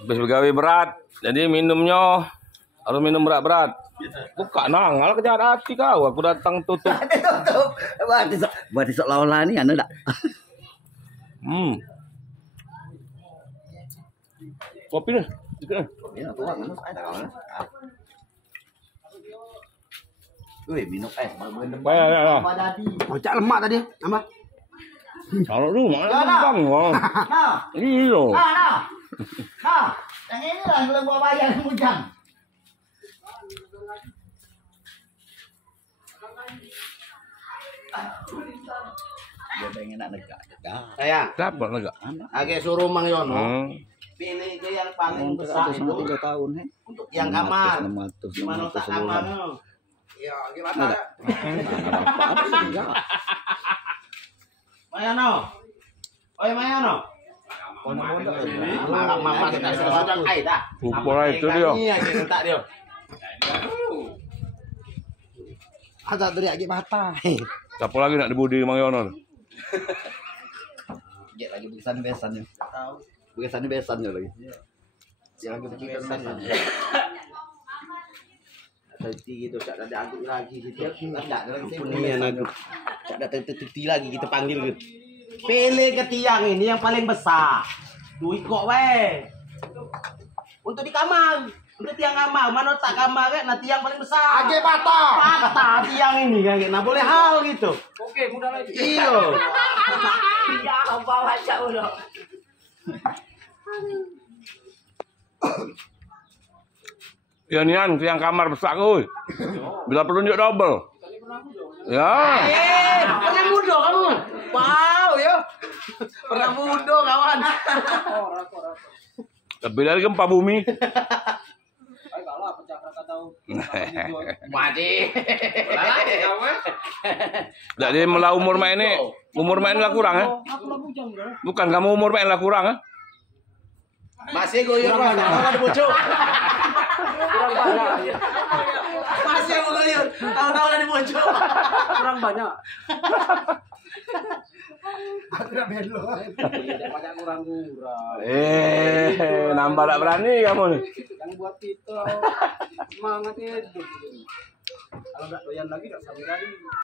Habis begawe berat, jadi minumnya harus minum berat-berat. Buka nangal kejahat hati kau, aku datang tutup. Tutup. Berarti sok lawan ni anu dak. Kopi nih. Ya, tuang anu ada kawan. Woi, minum Bayar. Kocak lemak tadi, apa? Kalau lu mana bang? Iya. Yang ini lah yang buat bayar hujan. Dia pengen nak negak. Sayang, Dapat enggak? agak suruh Mang Yono pilih ke yang paling besar itu 3 tahun untuk yang kamar. 600, Gimana tak kamar? Ya, gimana? Mayano. Oi Mayano. Mama kita sudah ai dah. Lupa itu dia. Iya, tak dia. Ada teriak lagi mata. Siapa lagi nak dibudi Mang Yono? Dia lagi besan-besan ya. Besan-besan lagi. Dia lagi besan-besan. Tadi gitu tak ada aduk lagi gitu. Tak ada lagi Punya aduk. Tak ada teti lagi kita panggil gitu. Pilih ke tiang ini yang paling besar. Duit kok weh. Untuk di kamar. Untuk tiang kamar, mana tak kamar kan? Nah tiang paling besar. Age patah. Patah tiang ini kan. Nah boleh hal gitu. Oke, mudah lagi. Iya. Iya, bawa aja udah. Ya nian, tiang kamar besar kuy. Bila penunjuk double. Ya. Pernah muda kamu. Wow, ya. Pernah muda kawan. Lebih dari gempa bumi. Ayo kalah pecah Krakatau. Mati. Jadi melah umur main ini lah kurang ya? Aku lah bujang dah. Bukan kamu umur main lah kurang ya? Masih goyor Bang. Tahu ada bocor. Kurang banyak. Masih mau goyor. Tahu-tahu ada bocor. Kurang banyak. Banyak kurang-kurang. Nambah tak berani kamu nih. Yang buat kita semangat itu. Kalau nggak doyan lagi nggak sampai kali.